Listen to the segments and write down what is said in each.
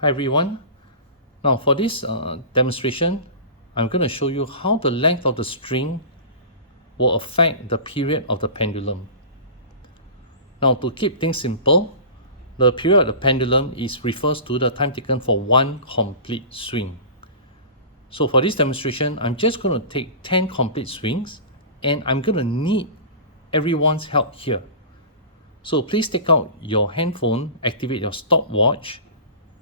Hi everyone. Now for this demonstration, I'm going to show you how the length of the string will affect the period of the pendulum. Now to keep things simple, the period of the pendulum refers to the time taken for one complete swing. So for this demonstration, I'm just going to take 10 complete swings and I'm going to need everyone's help here. So please take out your handphone, activate your stopwatch,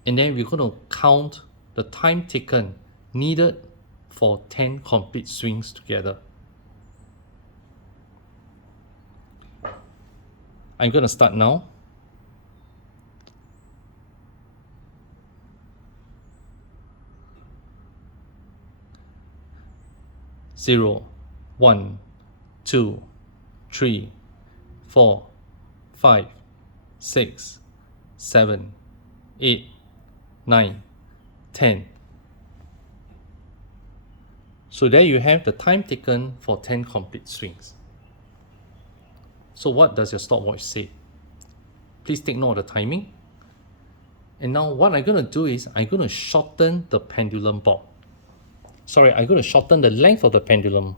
and then we're going to count the time taken needed for 10 complete swings together. I'm going to start now. Zero, 1, 2, 3, 4, 5, 6, 7, 8, 9, 10. So there you have the time taken for 10 complete swings. So what does your stopwatch say? Please take note of the timing. And now what I'm going to do is I'm going to shorten the pendulum bob. Sorry, I'm going to shorten the length of the pendulum.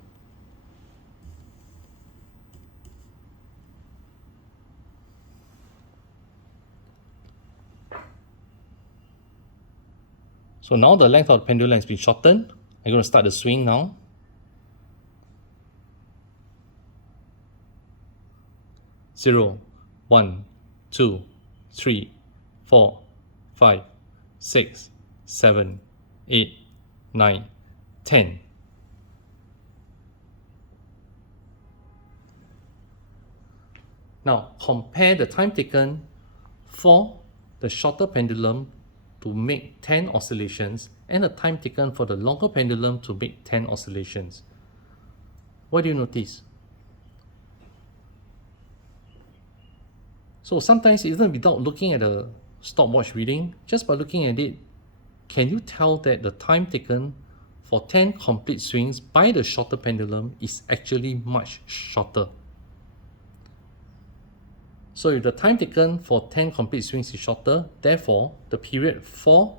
So now the length of the pendulum has been shortened. I'm going to start the swing now. Zero, 1, 2, 3, 4, 5, 6, 7, 8, 9, 10. Now compare the time taken for the shorter pendulum to make 10 oscillations and the time taken for the longer pendulum to make 10 oscillations. What do you notice? So sometimes even without looking at the stopwatch reading, just by looking at it, can you tell that the time taken for 10 complete swings by the shorter pendulum is actually much shorter? So if the time taken for 10 complete swings is shorter, therefore the period for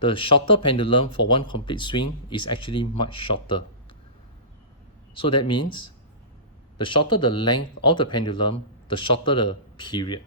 the shorter pendulum for one complete swing is actually much shorter. So that means the shorter the length of the pendulum, the shorter the period.